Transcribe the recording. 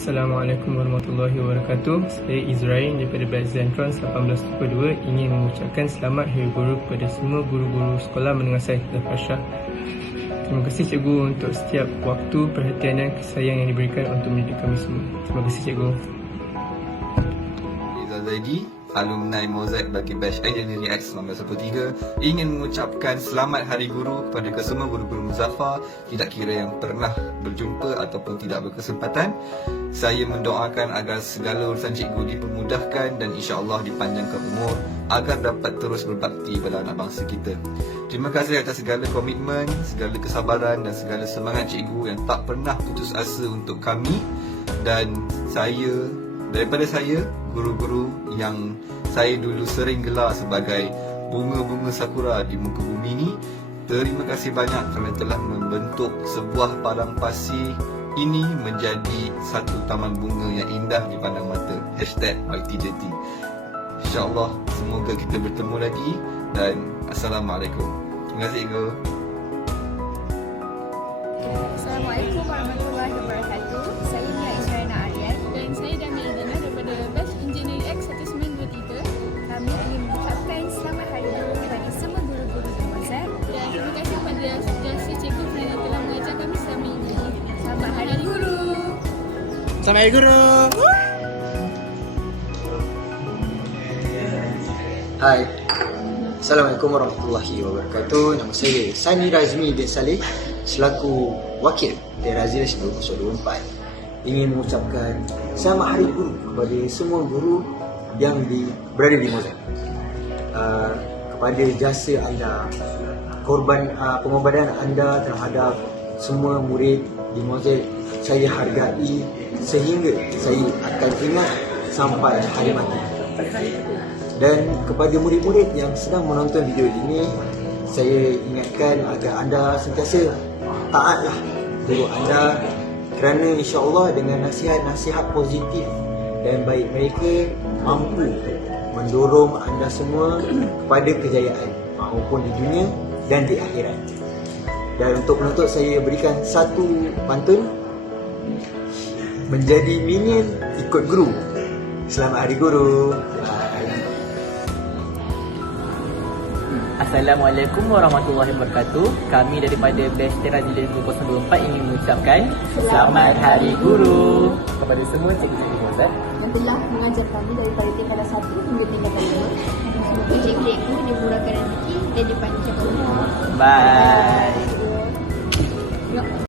Assalamualaikum warahmatullahi wabarakatuh. Saya Izrain daripada Batch Zentron 1822 ingin mengucapkan selamat Hari Guru kepada semua guru-guru sekolah menengah saya Fasyah. Terima kasih cikgu untuk setiap waktu, perhatian dan kasih sayang yang diberikan untuk mendidik kami semua. Terima kasih cikgu. Rizal Zaidi, alumni Mozaik bagi Batch Engineering X 1913, ingin mengucapkan selamat Hari Guru kepada kesemua guru-guru Muzaffar, tidak kira yang pernah berjumpa ataupun tidak berkesempatan. Saya mendoakan agar segala urusan cikgu dipermudahkan dan insya-Allah dipanjangkan umur agar dapat terus berbakti pada anak bangsa kita. Terima kasih atas segala komitmen, segala kesabaran dan segala semangat cikgu yang tak pernah putus asa untuk kami. Dan daripada saya, guru-guru yang saya dulu sering gelar sebagai bunga-bunga sakura di muka bumi ini, terima kasih banyak kerana telah membentuk sebuah padang pasir ini menjadi satu taman bunga yang indah dipandang mata. #YTJT. InsyaAllah semoga kita bertemu lagi dan Assalamualaikum. Terima kasih cikgu. Assalamualaikum warahmatullahi wabarakatuh. Saya Mia Israina Aryan dan saya Dami Adina daripada Batch Engineering X 1923. Kami ingin mengucapkan selamat Hari Guru kepada semua guru-guru di Mozaik Dan terima kasih kepada jasa cikgu kerana telah mengajar kami selama ini. Selamat Hari Guru. Selamat Hari Guru. Hai, Assalamualaikum warahmatullahi wabarakatuh. Nama saya Sani Razmi bin Saleh, selaku Wakil Terazil 2024. Ingin mengucapkan selamat Hari Guru kepada semua guru yang berada di Mozaik. Kepada jasa anda, pengorbanan anda terhadap semua murid di Mozaik, saya hargai sehingga saya akan ingat sampai hari mati. Dan kepada murid-murid yang sedang menonton video ini, saya ingatkan agar anda sentiasa taatlah guru anda, kerana insya-Allah dengan nasihat-nasihat positif dan baik mereka mampu mendorong anda semua kepada kejayaan maupun di dunia dan di akhirat. Dan untuk penutup saya berikan satu pantun, menjadi minion ikut guru. Selamat Hari Guru. Assalamualaikum warahmatullahi wabarakatuh. Kami daripada Batch Terazil 2024 ingin mengucapkan Selamat Hari Guru kepada semua cikgu-cikgu Mozaik yang telah mengajar kami daripada tingkatan 1 hingga tingkatan 5. Semoga cikgu-cikgu dimurahkan rezeki dan dipanjangkan umur. Bye.